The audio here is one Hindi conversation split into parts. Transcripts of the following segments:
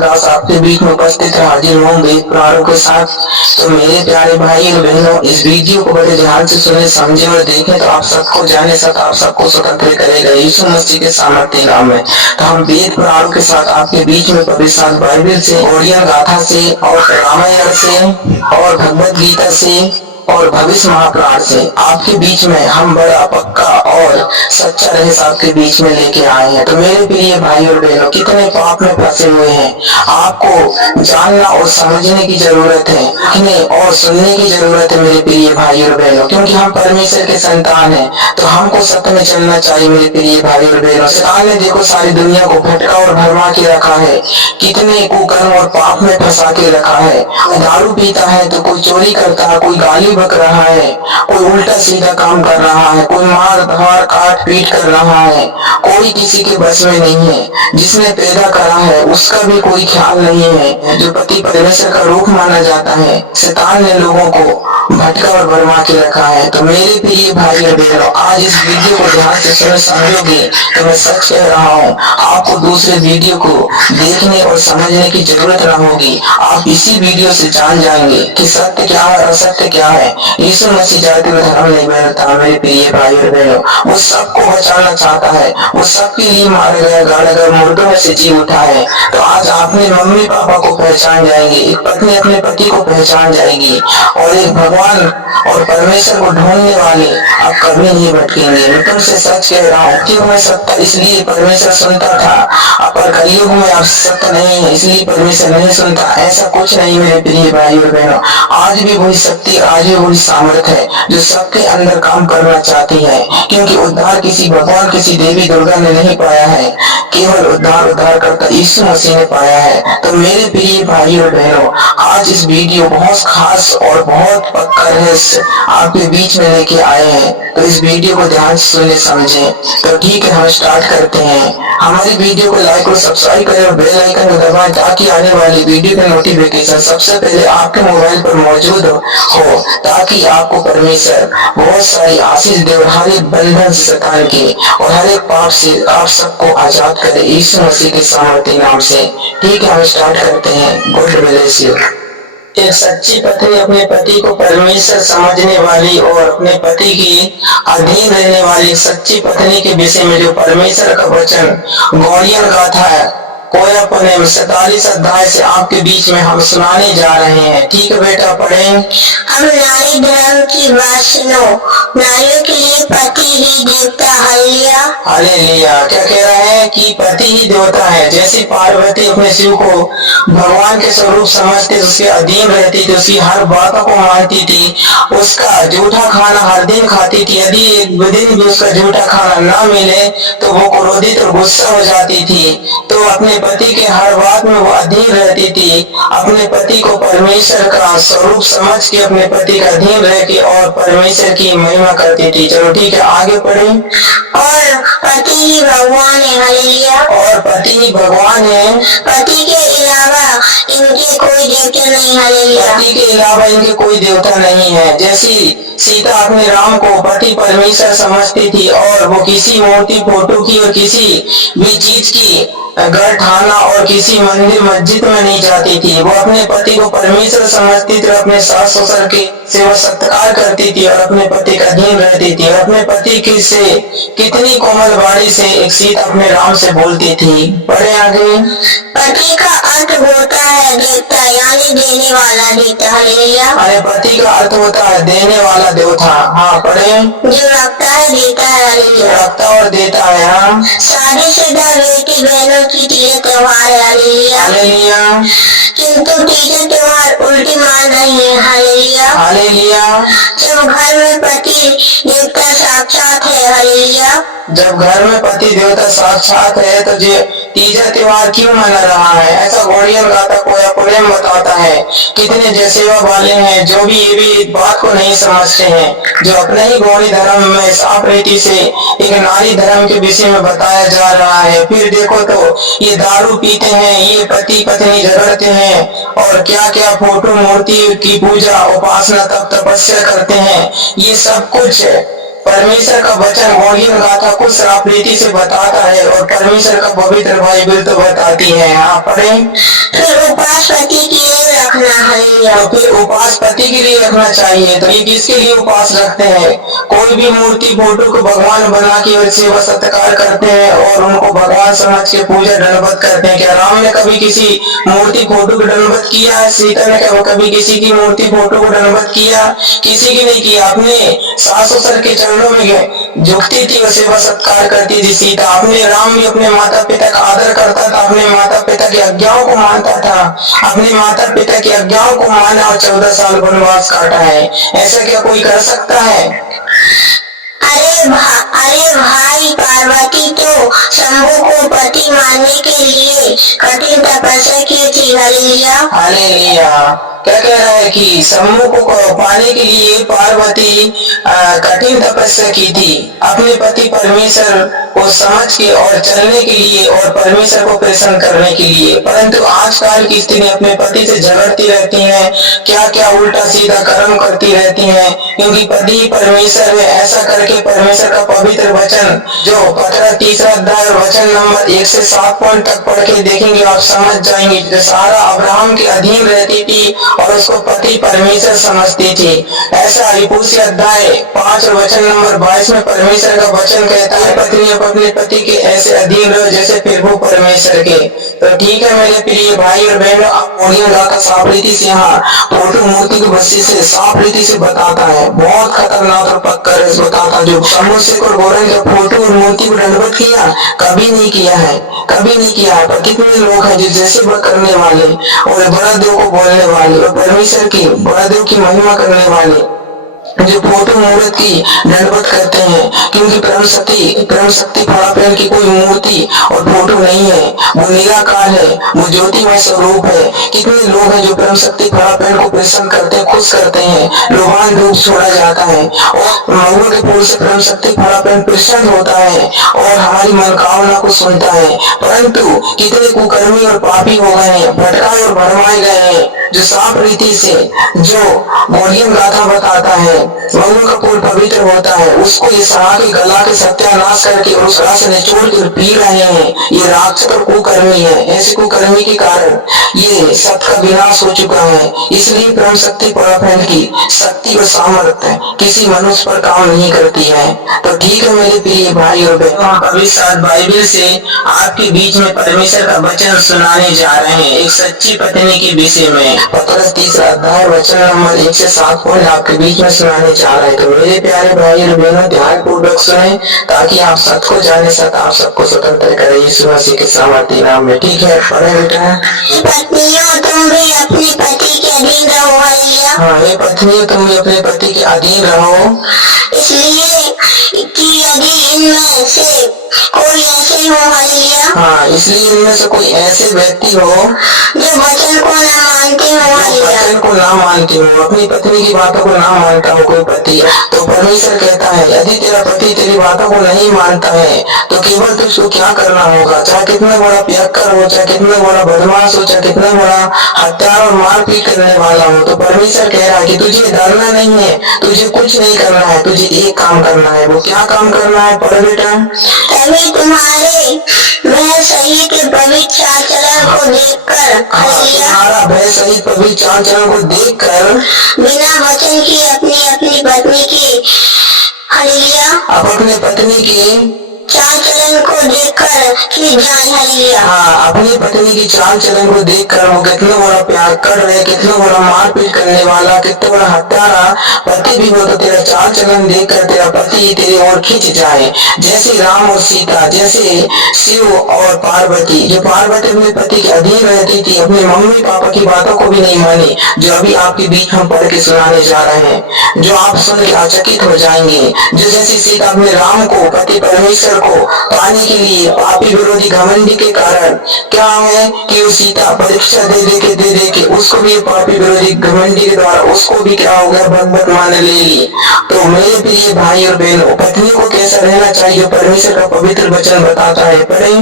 दास आपके बीच में उपस्थित हाजिर हूँ वेद पुराणों के साथ। तो मेरे प्यारे भाई और बहनों, इस वीडियो को बड़े ध्यान से सुने, समझे और देखें तो आप सबको जाने आप सबको स्वतंत्र करेगा यीशु मसीह के सामर्थ्य नाम में। तो हम वेद पुराणों के साथ आपके बीच में पवित्र बाइबल से, ओरियन गाथा से और रामायण से और भगवत गीता से और भविष्य महापुराण से आपके बीच में हम बड़ा पक्का और सच्चा रहस्य आपके बीच में लेके आए हैं। तो मेरे प्रिय भाई और बहनों, कितने पाप में फंसे हुए हैं, आपको जानना और समझने की जरूरत है, देखने और सुनने की जरूरत है मेरे प्रिय भाई और बहनों, क्योंकि हम परमेश्वर के संतान हैं। तो हमको सत्य में चलना चाहिए मेरे प्रिय भाई और बहनों। शैतान ने देखो सारी दुनिया को भटका और भरमा के रखा है, कितने कुकर्म और पाप में फंसा के रखा है। दारू पीता है तो कोई चोरी करता है, कोई गाली बक रहा है, कोई उल्टा सीधा काम कर रहा है, कोई मार धार काट पीट कर रहा है, कोई किसी के बस में नहीं है। जिसने पैदा करा है उसका भी कोई ख्याल नहीं है, जो पति परमेश्वर का रूप माना जाता है। शैतान ने लोगों को भटका और भरमा के रखा है। तो मेरे प्रिय भाई और बहनों, आज इस वीडियो को ध्यान से सुनो, समझोगे तो मैं सच कह रहा हूँ, आपको दूसरे वीडियो को देखने और समझने की जरूरत न होगी। आप इसी वीडियो से जान जाएंगे कि सत्य क्या है और असत्य क्या है। यीशु मसीह जाति में धर्म नहीं बदलता मेरे प्रिय भाई और बहनों, वो सबको बचाना चाहता है, वो सबके लिए मारे गए, गाड़े गए, मुर्दों में से जी उठा है। तो आज आपने मम्मी पापा को पहचान जाएंगे, एक पत्नी अपने पति को पहचान जाएगी, और एक भगवान और परमेश्वर को ढूंढने वाले आप कभी नहीं भटकेंगे। मैं तुमसे सच कह रहा हूँ, क्यों मैं सत्य इसलिए परमेश्वर सुनता था, पर कलयुग में आप सत्य नहीं है इसलिए परमेश्वर नहीं सुनता, ऐसा कुछ नहीं मेरे प्रिय भाई और बहनों। आज भी वही शक्ति, आज भी वही सामर्थ्य है जो सबके अंदर काम करना चाहती है, क्योंकि उद्धार किसी भगवान, किसी देवी दुर्गा ने नहीं पाया है, केवल उद्धार करता यीशु मसीह ने पाया है। तो मेरे प्रिय भाई और बहनों, आज इस वीडियो बहुत खास और बहुत पक्का रहस्य आपके बीच में लेके आए हैं। तो इस वीडियो को ध्यान से सुने, समझें। तो ठीक है, हम स्टार्ट करते हैं। हमारी वीडियो को लाइक और सब्सक्राइब करें और बेल आइकन को दबाएं, ताकि आने वाली वीडियो का नोटिफिकेशन सबसे पहले आपके मोबाइल पर मौजूद हो, ताकि आपको परमेश्वर बहुत सारी आशीष दे और हर एक बंधन से, शैतान के और हर एक पाप से आप सबको आजाद करे यीशु मसीह के सामर्थ्य नाम से। ठीक है, हम स्टार्ट करते हैं। God bless you. एक सच्ची पत्नी अपने पति को परमेश्वर समझने वाली और अपने पति की अधीन रहने वाली सच्ची पत्नी के विषय में जो परमेश्वर का वचन गौड़ियन गाथा है, कोया पने 47 अध्याय से आपके बीच में हम सुनाने जा रहे हैं। ठीक है बेटा, पढ़ें। अब नारी धर्म की बात सुनो, नारियों के लिए पति ही देवता। Hallelujah hallelujah. क्या कह रहा है कि पति ही देवता है। जैसे पार्वती अपने शिव को भगवान के स्वरूप समझते, उसके अधीन रहती थी, उसकी हर बातों को मानती थी, उसका जूठा खाना हर दिन खाती थी। यदि एक दिन भी उसका जूठा खाना ना मिले तो वो क्रोधित और गुस्सा हो जाती थी। तो अपने पति के हर बात में वो अधीन रहती थी। अपने पति को परमेश्वर का स्वरूप समझ के अपने पति का अधीन रह के और परमेश्वर की महिमा करती थी। चलो ठीक है, आगे पढ़ें। और पति ही भगवान है। हालेलुया। और पति ही भगवान है, पति के अलावा इनके कोई देवता नहीं। हालेलुया। पति के अलावा इनके कोई देवता नहीं है। जैसी सीता अपने राम को पति परमेश्वर समझती थी, और वो किसी मूर्ति फोटो की और किसी भी चीज की घर ठाना और किसी मंदिर मस्जिद में नहीं जाती थी। वो अपने पति को परमेश्वर समझती थी, अपने सास ससुर के से वो सत्कार करती थी और अपने पति का अधीन रहती थी। और अपने पति की से कितनी कोमल वाणी से एक सीता अपने राम से बोलती थी। पढ़े आगे। पति का अर्थ होता है देवता, यानी देने वाला देवता। हालेलुया। अरे पति का अर्थ होता है देने वाला देवता। हाँ, पढ़े। जो रखता है देता है। हालेलुया। रखता और देता है। हाँ। शादीशुदा बेटी बहनों की तीज त्योहार है। हालेलुया। हालेलुया। किंतु तीज त्योहार उल्टी मान रही है। हालेलुया। हालेलुया। जब घर में पति देवता साक्षात है। हालेलुया। जब घर में पति देवता साक्षात है तो जो तीजा त्योहार क्यों मना रहा है, ऐसा गौड़ियन गाथा कोया प्रेम बताता है। कितने जैसेवा वाले हैं जो भी ये भी बात को नहीं समझते हैं, जो अपने ही गौड़ी धर्म में साफ रीति से एक नारी धर्म के विषय में बताया जा रहा है। फिर देखो तो ये दारू पीते हैं, ये पति पत्नी झगड़ते हैं, और क्या क्या फोटो मूर्ति की पूजा उपासना तप तपस्या करते हैं। ये सब कुछ परमेश्वर का वचन गौड़ियन गाथा कुछ श्राप रीति से बताता है और परमेश्वर का पवित्र बाइबल तो बताती है। आप पढ़ें। फिर उपवास पति के लिए रखना है। तो फिर उपवास पति के लिए रखना चाहिए। तो ये किसके लिए उपवास रखते हैं? कोई भी मूर्ति फोटो को भगवान बना के और सेवा सत्कार करते हैं और उनको भगवान समझ के पूजा दंडवत करते हैं। क्या राम ने कभी किसी मूर्ति फोटो को दंडवत किया है? सीता ने कभी किसी की मूर्ति फोटो को दंडवत किया? किसी की नहीं किया। अपने सास ससुर के चरणों में झुकती थी और सेवा सत्कार करती थी सीता। अपने राम भी अपने माता पिता का आदर करता था, अपने माता पिता की आज्ञाओं को मानता था, अपने माता पिता की आज्ञाओं को माना और 14 साल वनवास काटा है। ऐसा क्या कोई कर सकता है? अरे भाई, पार्वती तो शंभू को पति मानने के लिए कठिन तपस्या की थी। हालेलुया। क्या कह रहा है कि शंभू को पाने के लिए पार्वती कठिन तपस्या की थी, अपने पति परमेश्वर को समझ के और चलने के लिए और परमेश्वर को प्रसन्न करने के लिए। परंतु आजकल की स्त्री अपने पति से झगड़ती रहती हैं, क्या क्या उल्टा सीधा कर्म करती रहती हैं, क्योंकि पति परमेश्वर है। ऐसा करके परमेश्वर का पवित्र वचन जो पत्र 3 अध्याय वचन नंबर 1 से 7 पॉइंट तक पढ़ के देखेंगे, आप समझ जाएंगे। जो सारा अब्राहम के अधीन रहती थी और उसको पति परमेश्वर समझती थी। ऐसा यिफूसी अध्याय 5 और वचन नंबर 22 में परमेश्वर का वचन कहता है, पत्नी अपने पति के ऐसे अधीन रहो जैसे प्रभु परमेश्वर के। तो ठीक है मेरे प्रिय भाई और बहनों, आप गाथा साफ रीति से यहाँ फोटो मूर्ति की बस्ती से साफ रीति से बताता है, बहुत खतरनाक और पक्का बताता। जो समुद्र को गोरन जब फोटो और मूर्ति को दंडवत किया, कभी नहीं किया है, कभी नहीं किया है। पर कितने लोग हैं जो जैसे करने वाले और बड़ा देव को बोलने वाले और परमेश्वर की बड़ा देव की महिमा करने वाले जो फोटो मूर्त की दंडवत करते हैं, क्योंकि परम शक्ति फड़ापेन की कोई मूर्ति और फोटो नहीं है, वो निराकार है, वो ज्योतिमय स्वरूप है। कितने लोग हैं जो परम शक्ति फड़ापेन को प्रसन्न करते हैं, खुश करते हैं, लोभान रूप छोड़ा जाता है और महुआ के फूल से परम शक्ति फड़ापेन प्रसन्न होता है और हमारी मनोकामना को सुनता है। परंतु कितने कुकर्मी और पापी हो गए हैं, भटकाए और भरमाए गए हैं, जो साफ रीति से जो गौड़ियन गाथा बताता है, महुआ का फूल पवित्र होता है, उसको इसहाक के गला के सत्यानाश करके और उस रस निचोड़ कर पी रहे हैं। ये राक्षस और कुकर्मी है। ऐसे कुकर्मी के कारण ये सत्य का विनाश हो चुका है। इसलिए परम शक्ति पराक्रम की शक्ति और सामर्थ्य किसी मनुष्य पर काम नहीं करती है। तो ठीक है मेरे प्रिय भाई और बहनों, अभी साथ बाइबल से आपके बीच में परमेश्वर का वचन सुनाने जा रहे हैं एक सच्ची पत्नी के विषय में। पत्रस 3 अध्याय वचन नंबर 1 से 7 पॉइंट आपके बीच में सुनाने जा रहे हैं। तो मेरे प्यारे भाई और बहनों, ध्यान पूर्वक सुने ताकि आप सत्य को जाने, सत्य आप सबको स्वतंत्र करे यीशु मसीह के सामर्थ्य नाम में। ठीक है, पढ़े बेटा। पत्नियों, तुम भी अपने पति के अधीन रहो। हाँ, ये पत्नियों तुम भी अपने पति के अधीन रहो, इसलिए कि यदि इनमें से कोई ऐसे हो, हाँ, इसलिए इनमें से कोई ऐसे व्यक्ति हो जो वचन को न मानते हो, वचन को ना मानते हो, अपनी पत्नी की बातों को ना मानता हो कोई पति, तो परमेश्वर कहता है यदि तेरा पति तेरी बातों को नहीं मानता है तो केवल तुझको क्या करना होगा, चाहे कितना बड़ा पियक्कर हो, चाहे कितना बड़ा बदमाश हो, चाहे कितना बड़ा हत्यारा और मारपीट करने वाला हो, तो परमेश्वर कह रहा है कि तुझे डरना नहीं है, तुझे कुछ नहीं करना है, तुझे एक काम करना है। वो क्या काम करना है? पढ़ बेटा। तभी तुम्हारे भय सहित पवित्र आचरण को देखकर, तुम्हारा भय सहित पवित्र आचरण को देखकर बिना वचन की अपनी पत्नी की, अब अपने पत्नी की चाल चलन को देखकर खिंच जाए। हालेलुया। हाँ, अपनी पत्नी की चाल चलन को देखकर वो कितना बड़ा प्यार कर रहे, कितना बड़ा मारपीट करने वाला, कितना बड़ा हत्यारा पति भी हो, तो तेरा चाल चलन देखकर तेरा पति तेरे ओर खिंच जाए। जैसे राम और सीता, जैसे शिव और पार्वती, जो पार्वती अपने पति के अधीन रहती थी, अपने मम्मी पापा की बातों को भी नहीं मानी, जो अभी आपके बीच हम पढ़ के सुनाने जा रहे हैं, जो आप सुन के आचकित हो जाएंगे। जो जैसे सीता अपने राम को, पति परमेश्वर को पाने के लिए पापी विरोधी घमंडी के कारण क्या है कि वो सीता परीक्षा दे के उसको भी पापी विरोधी घमंडी के द्वारा उसको भी क्या हो गया, भगवत मान ले ली। तो मेरे प्रिय भाई और बहनों, पत्नी को कैसा रहना चाहिए परमेश्वर का पवित्र वचन बताता है। पढ़े।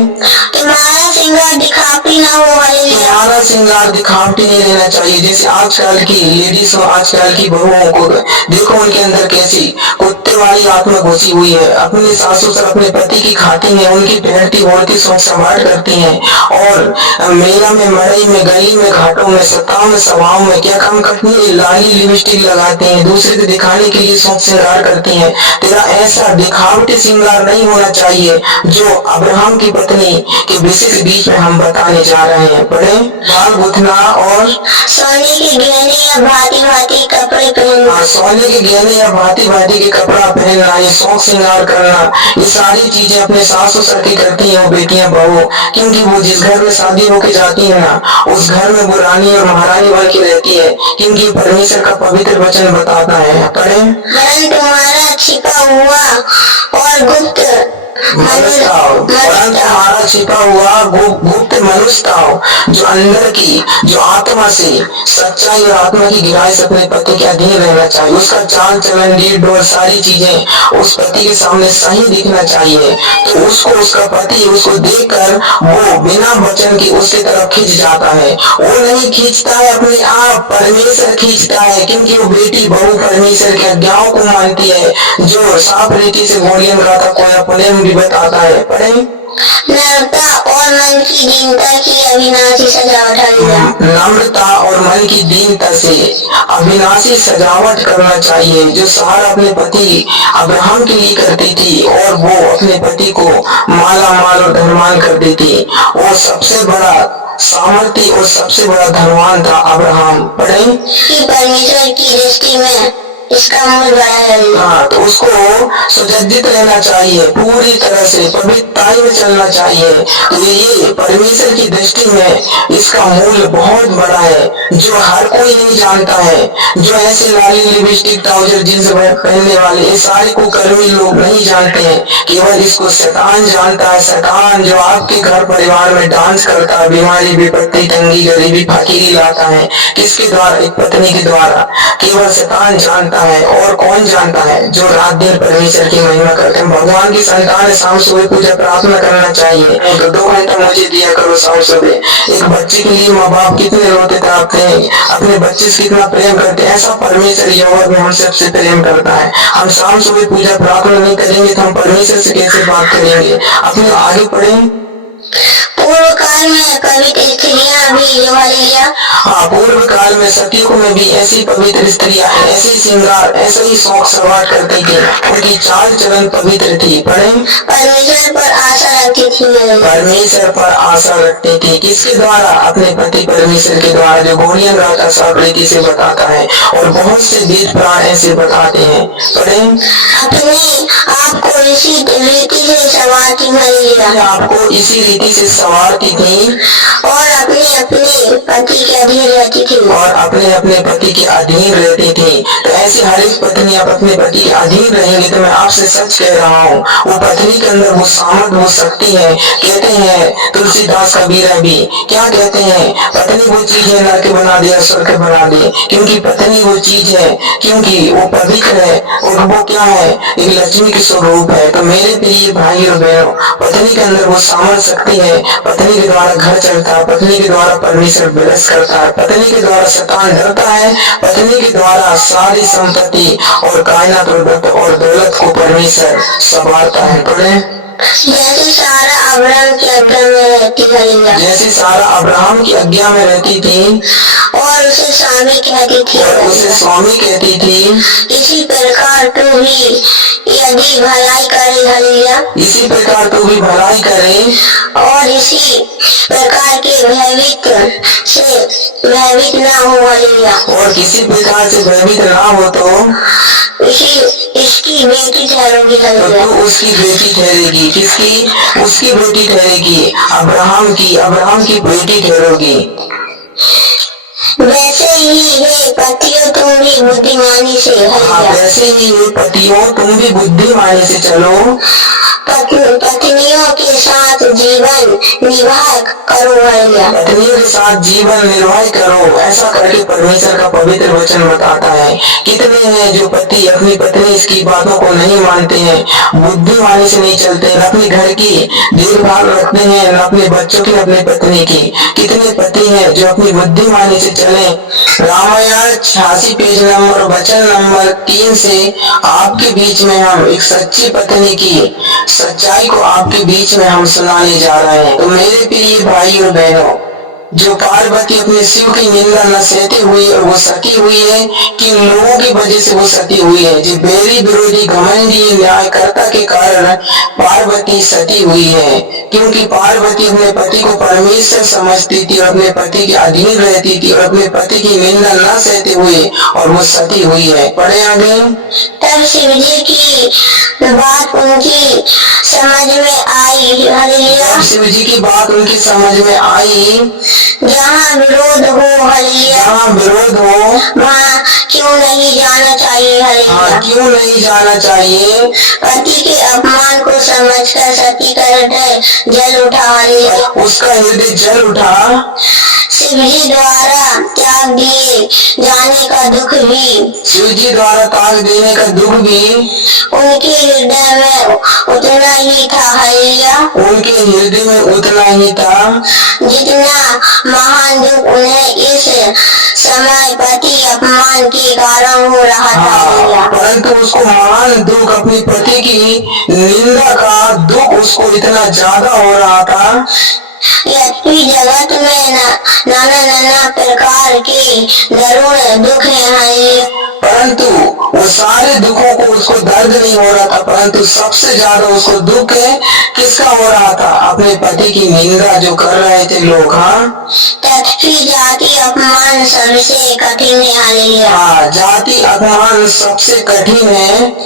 तुम्हारा श्रृंगार दिखावटी ना हो। हालेलुया। तुम्हारा श्रृंगार दिखावटी नहीं रहना चाहिए। जैसे आजकल की लेडीज और आजकल की बहुओं को देखो, उनके अंदर कैसी कुत्ते वाली आत्मा घुसी हुई है। अपने सासू से अपने पति की खाती है, उनकी पहनती ओढ़ती शौक संभाट करती है, और मेला में, मड़ई में, गली में, घाटों में, सत्ताओं में, सभाओं में क्या काम करती है? लाली लिपस्टिक लगाती है, दूसरे को दिखाने के लिए शौक श्रृंगार करती है। तेरा ऐसा दिखावटी श्रृंगार नहीं होना चाहिए जो अब्राहम की पत्नी के विशेष बीच में हम बताने जा रहे हैं। पढ़े, बाल गुथना और सोने के गहने या भांति भांति कपड़े पहनना। सोने के गहने या भांति भांति के कपड़ा पहनना, ये शौक श्रृंगार करना, ये सारी चीजें अपने सास ससुर की करती हैं वो बेटियां बहू, क्योंकि वो जिस घर में शादी होके जाती है ना, उस घर में वो रानी और महारानी बन के रहती है, क्योंकि परमेश्वर का पवित्र वचन बताता है। पढ़े, वरन तुम्हारा छिपा हुआ और गुप्त हमारा छिपा हुआ गुप्त मनुष्यताओ, जो अंदर की, जो आत्मा से सच्चाई और आत्मा की गहराई से अपने पति के अधीन रहना चाहिए। उसका चाल चलन, रीढ़ डोर, सारी चीजें उस पति के सामने सही दिखना चाहिए। तो उसको, उसका पति उसको देखकर वो बिना वचन के उसकी तरफ खींच जाता है। वो नहीं खींचता है अपने आप, परमेश्वर खींचता है, क्योंकि वो बेटी बहू परमेश्वर के आज्ञाओं को मानती है, जो साफ रीति से बोलियन गाता कोई अपने भी बताता है। पढ़े, नम्रता और मन की दीनता की अविनाशी सजावट। नम्रता और मन की दीनता से अविनाशी सजावट करना चाहिए, जो सारा अपने पति अब्राहम के लिए करती थी, और वो अपने पति को माला माल और धनवान कर देती। वो सबसे बड़ा सामर्थ्य और सबसे बड़ा धनवान था अब्राहम। पढ़े, कि परमेश्वर की दृष्टि में इसका मूल बड़ा है। हाँ, तो उसको सुसज्जित रहना चाहिए, पूरी तरह से पवित्रताई में चलना चाहिए। तो ये परमेश्वर की दृष्टि में इसका मूल्य बहुत बड़ा है, जो हर कोई नहीं जानता है। जो ऐसे लाली लिपस्टिक, ट्राउजर, जींस पहनने वाले, ये सारे कुकर्मी लोग नहीं जानते हैं, केवल इसको शैतान जानता है। शैतान जो आपके घर परिवार में डांस करता है, बीमारी, विपत्ति, तंगी, गरीबी, फकीरी लाता है, किसके द्वारा? एक पत्नी के द्वारा। केवल शैतान जानता है, और कौन जानता है? जो रात दिन परमेश्वर की महिमा करते हैं। भगवान की संतान शाम सुबह पूजा प्रार्थना करना चाहिए। 2 घंटा मुझे दिया करो शाम सुबह। एक बच्चे के लिए माँ बाप कितने रोते तड़पते हैं, अपने बच्चे से कितना प्रेम करते हैं, ऐसा परमेश्वर यहोवा भी हम सबसे प्रेम करता है। हम शाम सुबह पूजा प्रार्थना नहीं करेंगे तो हम परमेश्वर से कैसे बात करेंगे? अपने आगे पढ़ें। पूर्व काल में पवित्र स्त्रियां भी, हाँ, पूर्व काल में सतियों में भी ऐसी पवित्र स्त्रियां, ऐसे श्रृंगार, ऐसे ही शौक सवार करती थी, उनकी चाल चलन पवित्र थी। पढ़े, परमेश्वर पर आशा रखती थी। परमेश्वर पर आशा रखती थी, किसके द्वारा? अपने पति परमेश्वर के द्वारा, जो गोलियन राजा साफ रीति से बताता है, और बहुत से वेद पुराण ऐसे बताते हैं। पढ़े, अपने आपको इसी रीति से संवारती थी। आपको इसी रीति से संवारती थी, और अपने अपने पति के अधीन रहती थी। और अपने अपने पति के अधीन रहती थी। तो ऐसे हर एक पत्नी आप अपने पति के अधीन रहेंगे, तो मैं आपसे सच कह रहा हूँ, वो पत्नी के अंदर वो सामर्थ, वो शक्ति है। कहते हैं तुलसीदास कबीरा भी, क्या कहते हैं? पत्नी वो चीज है, नरक बना दे, स्वर्ग बना दे। क्योंकि पत्नी वो चीज है, क्योंकि वो पवित्र है, और वो क्या है? एक लक्ष्मी के स्वरूप है। तो मेरे प्रिय भाई और बहनों, पत्नी के अंदर वो सामर्थ शक्ति है। पत्नी के द्वारा घर चलता है, पत्नी के द्वारा परमेश्वर विलास करता है, पत्नी के द्वारा शैतान डरता है, पत्नी के द्वारा सारी संपत्ति और कायनात और दौलत को परमेश्वर संभालता है। जैसे सारा अब्राहम की आज्ञा में रहती थी, जैसे सारा अब्राहम की आज्ञा में रहती थी, और उसे स्वामी कहती थी, और उसे स्वामी कहती थी। इसी प्रकार तू भी यदि भलाई करे, हालेलुया, इसी प्रकार तू भी भलाई करे, और इसी प्रकार के भयभीत न हो, हालेलुया, और किसी प्रकार से भयभीत ना हो, तो इसकी बेटी ठहरोगी, तो तू उसकी बेटी ठहरेगी। किसकी? उसकी बेटी ठहरेगी, अब्राहम की बेटी ठहरोगी। वैसे ही हे पतियों तुम भी बुद्धिमानी से हलिया। वैसे ही ये पतियों तुम भी बुद्धिमानी से चलो। पत्नियों के साथ जीवन निर्वाह करो हलिया। पत्नियों के साथ जीवन निर्वाह करो, ऐसा करके परमेश्वर का पवित्र वचन बताता है। कितने हैं जो पति अपनी पत्नी इसकी बातों को नहीं मानते हैं, बुद्धिमानी से नहीं चलते, न अपने घर की देखभाल रखते हैं, न अपने बच्चों की, न अपनी पत्नी की। कितने पति हैं जो अपनी बुद्धिमानी से चले। रामायण 86 पेज नंबर वचन नंबर 3 से आपके बीच में हम एक सच्ची पत्नी की सच्चाई को आपके बीच में हम सुनाने जा रहे हैं। तो मेरे प्रिय भाई और बहनों, जो पार्वती अपने शिव की निंदा न सहते हुए और वो सती हुई है, किन लोगों की वजह से वो सती हुई है? जो बैरी विरोधी घमंडी न्यायकर्ता के कारण पार्वती सती हुई है, क्योंकि पार्वती अपने पति को परमेश्वर समझती थी और अपने पति के अधीन रहती थी और अपने पति की निंदा न सहते हुए और वो सती हुई है। पढ़े आगे। तब शिव जी की बात उनकी समझ में आई हलिया। शिव जी की बात उनकी समझ में आई। जहाँ विरोध हो हलिया, जहाँ विरोध हो वहाँ क्यों नहीं जाना चाहिए हलिया। क्यों नहीं जाना चाहिए? पति के अपमान को समझकर सती का हृदय जल उठा हलिया। उसका हृदय जल उठा। शिव जी द्वारा त्याग दिए जाने का दुख भी, शिव जी द्वारा त्याग देने का दुख भी उनके हृदय में उतना ही था हलिया। उनके हृदय में उतना ही था जितना महान दुख उन्हें इस समय पति अपमान के कारण हो रहा था हलिया। परंतु उसको महान दुख, अपनी पति की निंदा का दुख उसको इतना ज्यादा हो रहा था। यद्यपि जगत में नाना नाना प्रकार के दारुण दुख है, परंतु वो सारे दुखों को उसको दर्द नहीं हो रहा था, परंतु सबसे ज्यादा उसको दुख किसका हो रहा था? अपने पति की निंदा जो कर रहे थे लोग। तथापि जाति अपमान सबसे कठिन है। जाति अपमान सबसे कठिन है।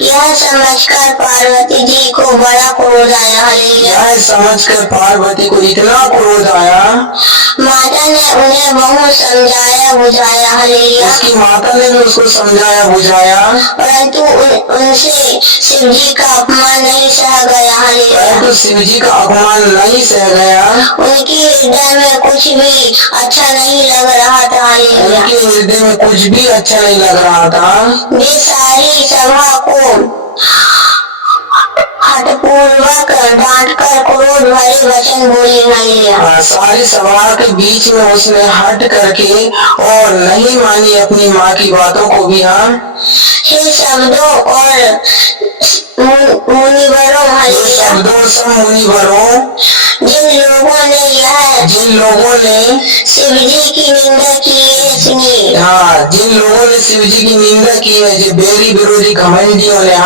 यह समझकर पार्वती जी को बड़ा क्रोध आया। यह समझकर पार्वती को इतना क्रोध आया। माता ने उन्हें बहुत समझाया बुझाया। उसकी माता ने भी उसको समझाया बुझाया, परंतु उनसे शिव जी का अपमान नहीं सह गया। परंतु शिव जी का अपमान नहीं सह गया। उनके हृदय में कुछ भी अच्छा नहीं लग रहा था। उनके हृदय में कुछ भी अच्छा नहीं लग रहा था। वे सारी सभा को हठपूर्वक डांट कर क्रोध भरे वचन बोले। सारी सभा के बीच में उसने हट करके और नहीं मानी अपनी माँ की बातों को भी। हे शब्दों और मुनिवरों, सब मुनिवरों, जिन लोगों ने शिव जी की निंदा की है सुनिए। जिन लोगों ने शिव जी की निंदा की है, जो बैरी विरोधी घमंडियों ने,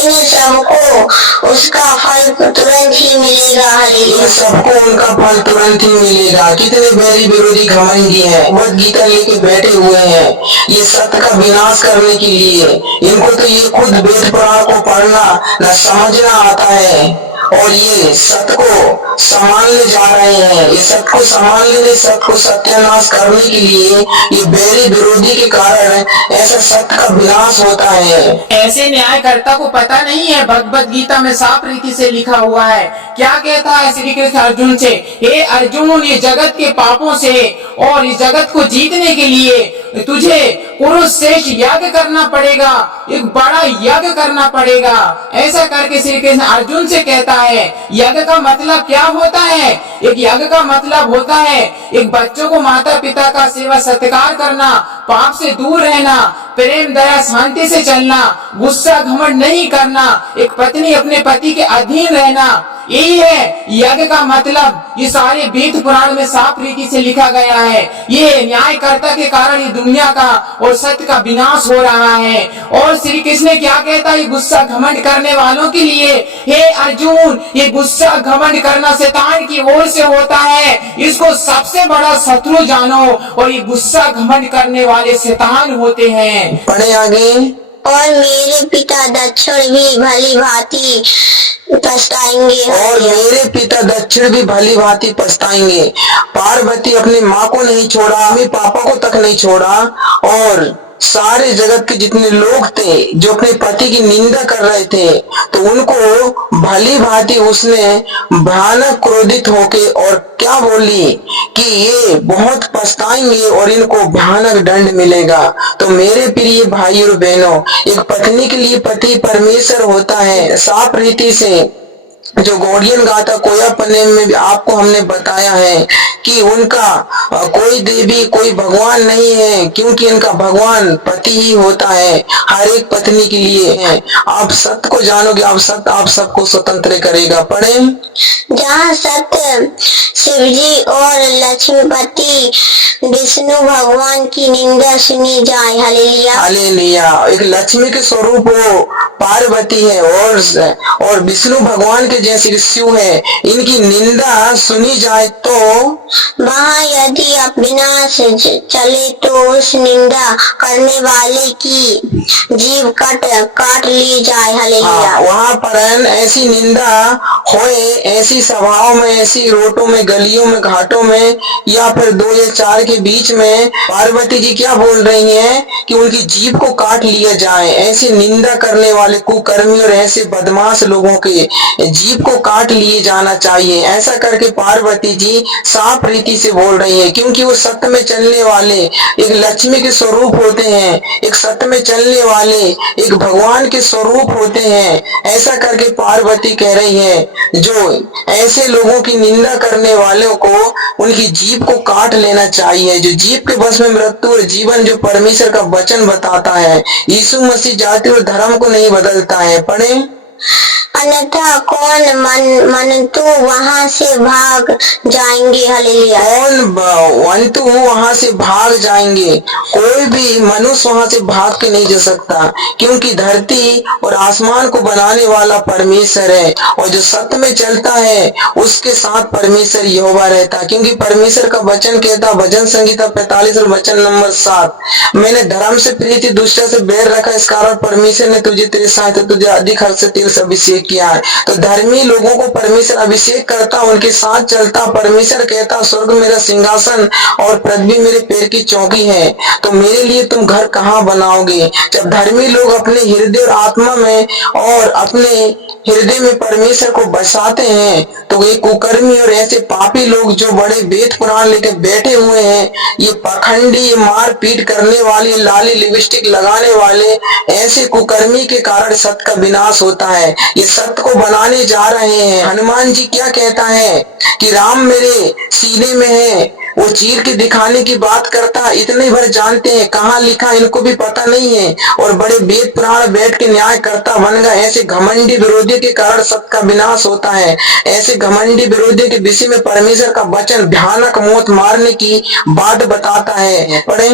इन सबको उसका फल तुरंत ही मिलेगा। इन सबको उनका फल तुरंत ही मिलेगा। कितने बैरी विरोधी घमंडी हैं, भगवद गीता लेके बैठे हुए हैं ये सत्य का विनाश करने के लिए। इनको तो ये खुद वेद पुराण को पढ़ना न समझना आता है, और ये सत्य को संभालने जा रहे हैं। ये सत्य को संभालने, सत्य को सत्यानाश करने के लिए ये बैरी विरोधी के कारण ऐसा सत्य का विनाश होता है। ऐसे न्यायकर्ता को पता नहीं है, भगवद गीता में साफ रीति से लिखा हुआ है। क्या कहता है श्री कृष्ण अर्जुन से? हे अर्जुन, ये जगत के पापों से और इस जगत को जीतने के लिए तुझे पुरुष श्रेष्ठ यज्ञ करना पड़ेगा, एक बड़ा यज्ञ करना पड़ेगा। ऐसा करके श्री कृष्ण अर्जुन से कहता है। यज्ञ का मतलब क्या होता है? एक यज्ञ का मतलब होता है एक बच्चों को माता पिता का सेवा सत्कार करना, पाप से दूर रहना, प्रेम दया शांति से चलना, गुस्सा घमंड नहीं करना, एक पत्नी अपने पति के अधीन रहना, यही है यज्ञ का मतलब। ये सारे वेद पुराण में साफ रीति से लिखा गया है। ये न्यायकर्ता के कारण ये दुनिया का और सत्य का विनाश हो रहा है। और श्री कृष्ण क्या कहता है गुस्सा घमंड करने वालों के लिए? हे अर्जुन, ये गुस्सा घमंड करना शैतान की ओर से होता है, इसको सबसे बड़ा शत्रु जानो। और ये गुस्सा घमंड करने वाले शैतान होते हैं। पढ़े आगे। और मेरे पिता दक्षिण भी भली भांति पछताएंगे। और मेरे पिता दक्षिण भी भली भांति पछताएंगे। पार्वती अपनी माँ को नहीं छोड़ा, अपने पापा को तक नहीं छोड़ा, और सारे जगत के जितने लोग थे जो अपने पति की निंदा कर रहे थे, तो उनको भली भांति उसने भयानक क्रोधित होके और क्या बोली कि ये बहुत पछताएंगे और इनको भयानक दंड मिलेगा। तो मेरे प्रिय भाई और बहनों, एक पत्नी के लिए पति परमेश्वर होता है। साफ रीति से जो गौड़ियन गाथा कोया पन्ने में भी आपको हमने बताया है कि उनका कोई देवी कोई भगवान नहीं है, क्योंकि इनका भगवान पति ही होता है हर एक पत्नी के लिए है। आप सत्य को जानोगे, आप सबको स्वतंत्र करेगा। पढ़े, जहाँ सत्य शिवजी और लक्ष्मीपति विष्णु भगवान की निंदा सुनी जाए। Hallelujah, hallelujah. एक लक्ष्मी के स्वरूप वो पार्वती है और विष्णु भगवान के जैसे शिव है, इनकी निंदा सुनी जाए तो वहाँ यदि अविनाश चले तो उस निंदा करने वाले की जीभ काट ली जाए। हालेलुया, वहाँ पर ऐसी निंदा होए, ऐसी सभाओं में, ऐसी रोटों में, गलियों में, घाटों में, या फिर 2 या 4 के बीच में पार्वती जी क्या बोल रही हैं कि उनकी जीभ को काट लिया जाए। ऐसी निंदा करने वाले कुकर्मी और ऐसे बदमाश लोगों के जीभ को काट लिए जाना चाहिए। ऐसा करके पार्वती जी साफ रीति से बोल रही है, क्योंकि वो सत्य में चलने वाले एक लक्ष्मी के स्वरूप होते हैं, एक सत्य में चलने वाले एक भगवान के स्वरूप होते हैं। ऐसा करके पार्वती कह रही है जो ऐसे लोगों की निंदा करने वालों को उनकी जीभ को काट लेना चाहिए। जो जीभ के बस में मृत्यु और जीवन जो परमेश्वर का वचन बताता है। यीशु मसीह जाति और धर्म को नहीं बदलता है। पढ़े, अन्यथा कौन मन तो वहाँ से भाग जाएंगे। हालेलुया, वंतु वहां से भाग जाएंगे। कोई भी मनुष्य वहां से भाग के नहीं जा सकता, क्योंकि धरती और आसमान को बनाने वाला परमेश्वर है, और जो सत्य में चलता है उसके साथ परमेश्वर यहोवा रहता। क्योंकि परमेश्वर का वचन कहता, भजन संहिता 45 और वचन नंबर 7, मैंने धर्म से प्रीति दुष्टता से बैर रखा, इस कारण परमेश्वर ने तुझे तेरे साथ तुझे अधिक हर्ष से तेल से अभिषेक किया है। तो धर्मी लोगों को परमेश्वर अभिषेक करता, उनके साथ चलता। परमेश्वर कहता, स्वर्ग मेरा सिंहासन और पृथ्वी मेरे पैर की चौकी है, तो मेरे लिए तुम घर कहाँ बनाओगे। जब धर्मी लोग अपने हृदय और आत्मा में और अपने हृदय में परमेश्वर को बसाते हैं, तो ये कुकर्मी और ऐसे पापी लोग जो बड़े वेद पुराण लेके बैठे हुए हैं, ये पाखंडी, ये मार पीट करने वाले, लाली लिपस्टिक लगाने वाले, ऐसे कुकर्मी के कारण सत्य का विनाश होता है। ये सत्य को बनाने जा रहे हैं। हनुमान जी क्या कहता है कि राम मेरे सीने में है, वो चीर के दिखाने की बात करता। इतने भर जानते हैं, कहाँ लिखा इनको भी पता नहीं है, और बड़े वेद पुराण बैठ के न्याय करता बन गए। ऐसे घमंडी विरोधी के कारण सत्य का विनाश होता है। ऐसे घमंडी विरोधी के विषय में परमेश्वर का वचन भयानक मौत मारने की बात बताता है। पढ़े,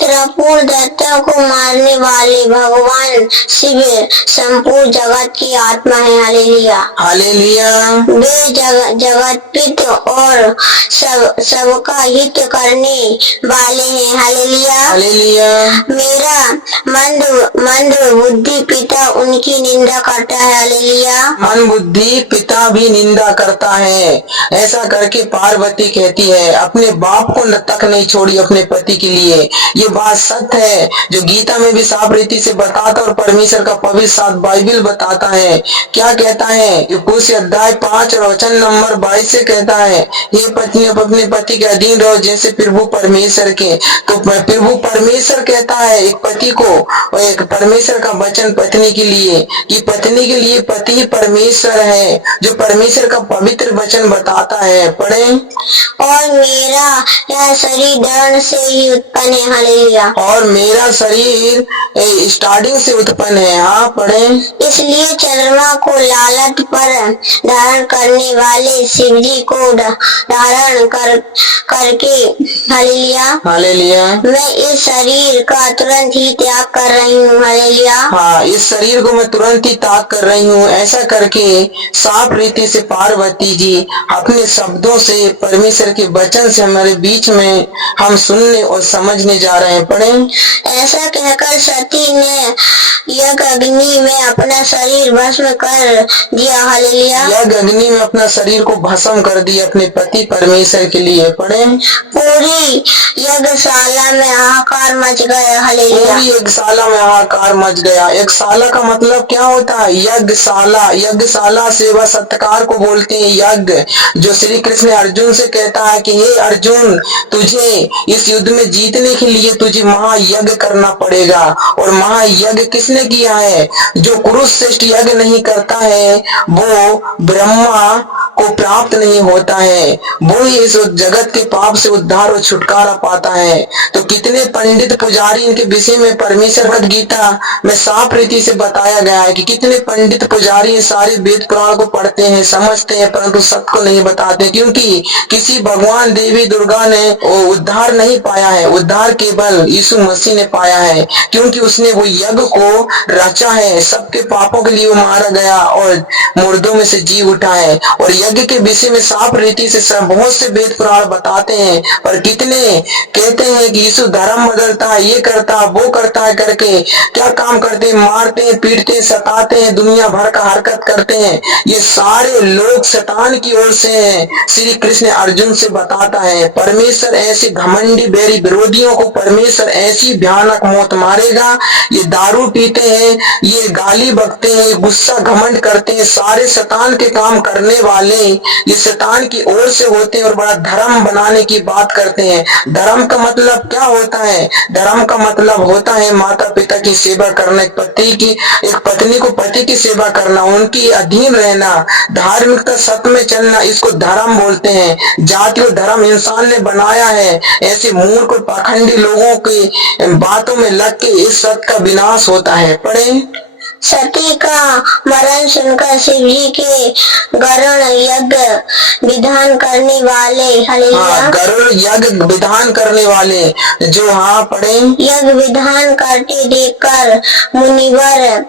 त्रिपुर दैत्यों को मारने वाले भगवान शिव संपूर्ण जगत की आत्मा है। Hallelujah, hallelujah. वे जगत पित और सबका हित करने वाले हैं। Hallelujah, hallelujah. मेरा मंद बुद्धि पिता उनकी निंदा करता है। हालेलुया, मन बुद्धि पिता भी निंदा करता है। ऐसा करके पार्वती कहती है, अपने बाप को तक नहीं छोड़ी अपने पति के लिए। ये बात सत्य है, जो गीता में भी साफ रीति से बताता और परमेश्वर का पवित्र साथ बाइबल बताता है। क्या कहता है, कुछ अध्याय 5 और वचन नंबर 22 से कहता है, ये पत्नी अपने पति के अधीन रहो जैसे प्रभु परमेश्वर के। तो प्रभु परमेश्वर कहता है एक पति को, और एक परमेश्वर का वचन पत्नी के लिए, कि पत्नी के लिए पति परमेश्वर है, जो परमेश्वर का पवित्र वचन बताता है। पढ़े, और मेरा यह शरीर धर्म से ही उत्पन्न है। हालेलुया, और मेरा शरीर स्टार्टिंग से उत्पन्न है। हाँ, पढ़े, इसलिए चंद्रमा को लालट पर धारण करने वाले शिवजी को धारण करके हालेलुया, हालेलुया, मैं इस शरीर का तुरंत ही त्याग कर रही हूँ। हालेलुया, हाँ, इस शरीर को मैं तुरंत ही त्याग कर रही हूँ। ऐसा करके साफ रीति से पार्वती जी अपने शब्दों से, परमेश्वर के वचन से हमारे बीच में हम सुनने और समझने जा रहे रहे हैं, पढ़ें। ऐसा कहकर सती ने यज्ञ अग्नि में अपना शरीर भस्म कर दिया। हालेलुया। यज्ञ अग्नि में अपना शरीर को भस्म कर दिया अपने पति परमेश्वर के लिए, पढ़ें। पूरी यज्ञशाला में हाहाकार मच गया। हालेलुया। पूरी यज्ञशाला में हाहाकार मच गया। यज्ञशाला का मतलब क्या होता है? यज्ञशाला, यज्ञशाला सेवा सत्कार को बोलते हैं यज्ञ। जो श्री कृष्ण अर्जुन से कहता है कि हे अर्जुन, तुझे इस युद्ध में जीतने के लिए तुझे महायज्ञ करना पड़ेगा। और महायज्ञ किसने किया है? जो कुरुश्रेष्ठ यज्ञ नहीं करता है वो ब्रह्मा को प्राप्त नहीं होता है, वो ही इस जगत के पाप से उद्धार और छुटकारा पाता है। तो कितने पंडित पुजारी इनके विषय में परमेश्वर भगवद गीता में साफ रीति से बताया गया है कि कितने पंडित पुजारी सारे वेद पुराण को पढ़ते हैं, समझते हैं, परंतु सत्य को नहीं बताते, क्योंकि किसी भगवान देवी दुर्गा ने उद्धार नहीं पाया है। उद्धार केवल यीशु मसीह ने पाया है, क्योंकि उसने वो यज्ञ को रचा है। सबके पापों के लिए वो मारा गया और मुर्दों में से जी उठा है। और यज्ञ के विषय में साफ रीति से बहुत से वेद पुराण बताते हैं, पर कितने कहते हैं कि यीशु धर्म बदलता है, ये करता है, वो करता है करके क्या काम करते हैं? मारते हैं, पीटते हैं, सताते हैं, दुनिया भर का हरकत करते हैं। ये सारे लोग शैतान की ओर से हैं। श्री कृष्ण अर्जुन से बताता है परमेश्वर ऐसे घमंडी बैरी विरोधियों को परमेश्वर ऐसी भयानक मौत मारेगा। ये दारू पीते हैं, ये गाली बकते हैं, गुस्सा घमंड करते हैं, सारे शैतान के काम करने वाले ये शैतान की ओर से होते हैं और बड़ा धर्म बनाने की बात करते हैं। धर्म का मतलब क्या होता है? धर्म का मतलब होता है माता पिता की सेवा करना, एक पत्नी को पति की सेवा करना, उनकी अधीन रहना, धार्मिकता सत्य में चलना, इसको धर्म बोलते हैं। जाति और धर्म इंसान ने बनाया है। ऐसे मूर्ख और पाखंडी लोगों की बातों में लग के इस सत्य का विनाश होता है। पढ़ें। सती का मरण सुनकर शिव जी के गरुड़ यज्ञ विधान करने वाले, हालेलुया, गरुड़ यज्ञ विधान करने वाले जो पढ़े। यज्ञ विधान करते देखकर मुनिवर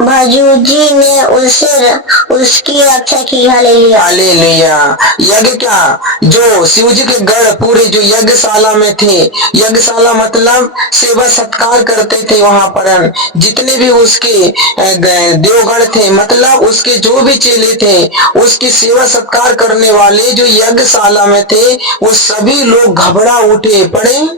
भजूजी ने उसकी रक्षा की। हालेलुया। हालेलुया। यज्ञ क्या? जो शिव जी के गढ़ पूरे जो यज्ञशाला में थे, यज्ञशाला मतलब सेवा सत्कार करते थे वहां पर जितने भी उसके देवगढ़ थे, मतलब उसके जो भी चेले थे, उसकी सेवा सत्कार करने वाले जो यज्ञशाला में थे, वो सभी लोग घबरा उठे। पड़े।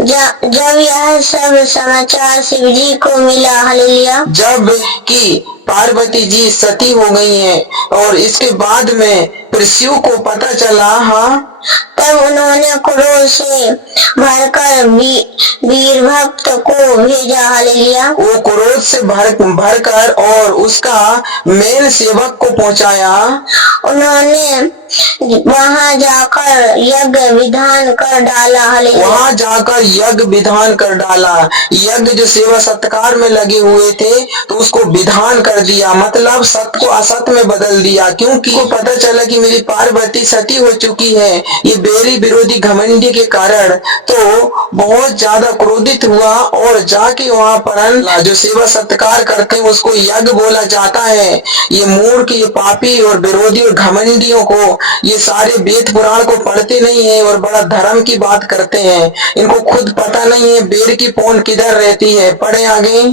जब यह सब समाचार शिव जी को मिला, हालेलुया, जब कि पार्वती जी सती हो गई हैं और इसके बाद में फिर शिव को पता चला, तब उन्होंने क्रोध से भरकर वीर भक्त को भेजा। हालेलुया। वो क्रोध से भरकर और उसका मेन सेवक को पहुंचाया। उन्होंने वहां जाकर यज्ञ विधान कर डाला। हालेलुया। वहां जाकर यज्ञ विधान कर डाला। यज्ञ जो सेवा सत्कार में लगे हुए थे तो उसको विधान कर दिया, मतलब सत्य को असत्य में बदल दिया, क्योंकि को पता चला कि मेरी पार्वती सती हो चुकी है। ये बेरी विरोधी घमंडी के कारण तो बहुत ज्यादा क्रोधित हुआ और जाके वहां पर जो सेवा सत्कार करते हैं उसको यज्ञ बोला जाता है। ये मूर्ख, ये पापी और विरोधी और घमंडियों को ये सारे वेद पुराण को पढ़ते नहीं है और बड़ा धर्म की बात करते हैं। इनको खुद पता नहीं है बेर की पौन किधर रहती है। पढ़े आगे।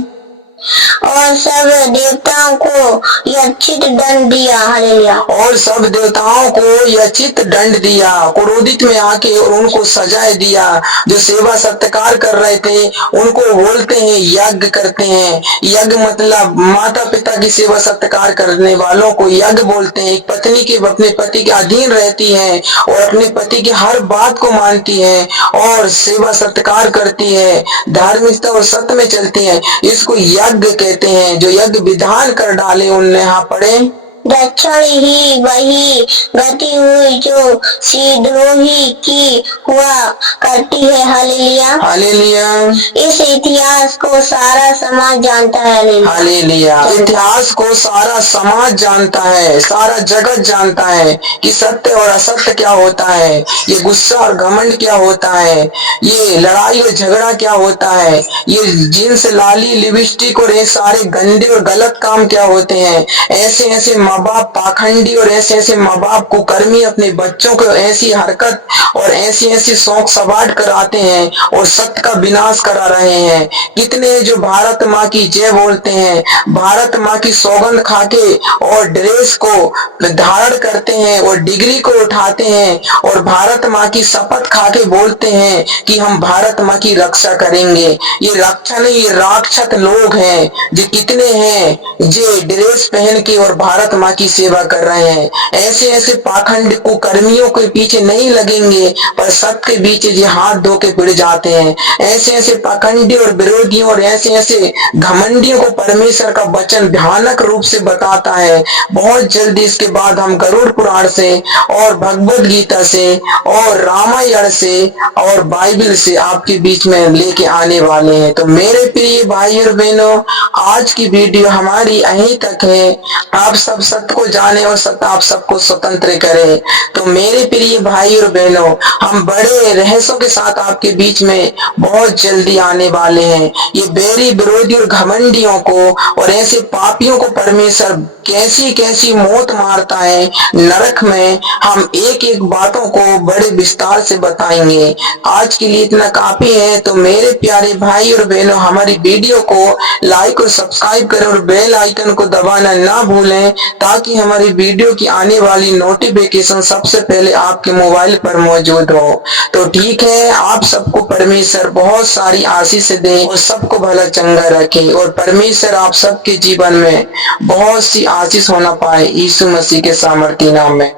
और सब देवताओं को यचित दंड दिया। हालेलुया। और सब देवताओं को यचित दंड दिया, क्रोधित में आके, और उनको सजाए दिया। जो सेवा सत्कार कर रहे थे उनको बोलते हैं यज्ञ करते हैं। यज्ञ मतलब माता पिता की सेवा सत्कार करने वालों को यज्ञ बोलते हैं। एक पत्नी के अपने पति के अधीन रहती है और अपने पति की हर बात को मानती है और सेवा सत्कार करती है, धार्मिकता और सत्य में चलती है, इसको यज्ञ कहते हैं। जो यज्ञ विधान कर डाले उनने। पढ़े। दक्षिण ही वही गति हुई जो सिद्धोही की हुआ करती है। हालेलुया। हालेलुया। इस इतिहास को सारा समाज जानता है। हालेलुया। इतिहास को सारा समाज जानता है, सारा जगत जानता है कि सत्य और असत्य क्या होता है, ये गुस्सा और घमंड क्या होता है, ये लड़ाई और झगड़ा क्या होता है, ये जीन्स, लाली, लिपस्टिक और ये सारे गंदे और गलत काम क्या होते हैं। ऐसे ऐसे माँ बाप पाखंडी और ऐसे ऐसे माँ बाप कुकर्मी अपने बच्चों को ऐसी हरकत और ऐसी ऐसी शौक सवार कराते हैं और सत्य का विनाश करा रहे हैं। कितने जो भारत माँ की जय बोलते हैं, भारत माँ की सौगंध खाके और ड्रेस को धारण करते हैं और डिग्री को उठाते हैं और भारत माँ की शपथ खाके बोलते हैं कि हम भारत माँ की रक्षा करेंगे। ये रक्षा नहीं, ये राक्षस लोग हैं जो कितने हैं जो ड्रेस पहन के और भारत माँ की सेवा कर रहे हैं। ऐसे ऐसे पाखंड कुकर्मियों के पीछे नहीं लगेंगे पर सबके बीच ये हाथ धो के पिड़ जाते हैं। ऐसे ऐसे पाखंडी और विरोधियों और ऐसे ऐसे घमंडियों को परमेश्वर का वचन भयानक रूप से बताता है। बहुत जल्दी इसके बाद हम गरुड़ पुराण से और भगवत गीता से और रामायण से और बाइबल से आपके बीच में लेके आने वाले हैं। तो मेरे प्रिय भाई और बहनों, आज की वीडियो हमारी यहीं तक है। आप सब सत्य को जाने और सत्य आप सबको स्वतंत्र करे। तो मेरे प्रिय भाई और बहनों, हम बड़े रहस्यों के साथ आपके बीच में बहुत जल्दी आने वाले हैं। ये बैरी विरोधी और घमंडियों को और ऐसे पापियों को परमेश्वर कैसी कैसी मौत मारता है नरक में, हम एक एक बातों को बड़े विस्तार से बताएंगे। आज के लिए इतना काफी है। तो मेरे प्यारे भाई और बहनों, हमारी वीडियो को लाइक और सब्सक्राइब करें और बेल आइकन को दबाना ना भूलें ताकि हमारी वीडियो की आने वाली नोटिफिकेशन सबसे पहले आपके मोबाइल पर मौजूद हो। तो ठीक है, आप सबको परमेश्वर बहुत सारी आशीष दे और सबको भला चंगा रखे और परमेश्वर आप सबके जीवन में बहुत सी आशीष होना पाए यीशु मसीह के सामर्थी नाम में।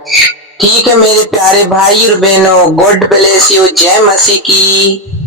ठीक है मेरे प्यारे भाई और बहनों, गॉड ब्लेस यू। जय मसीह की।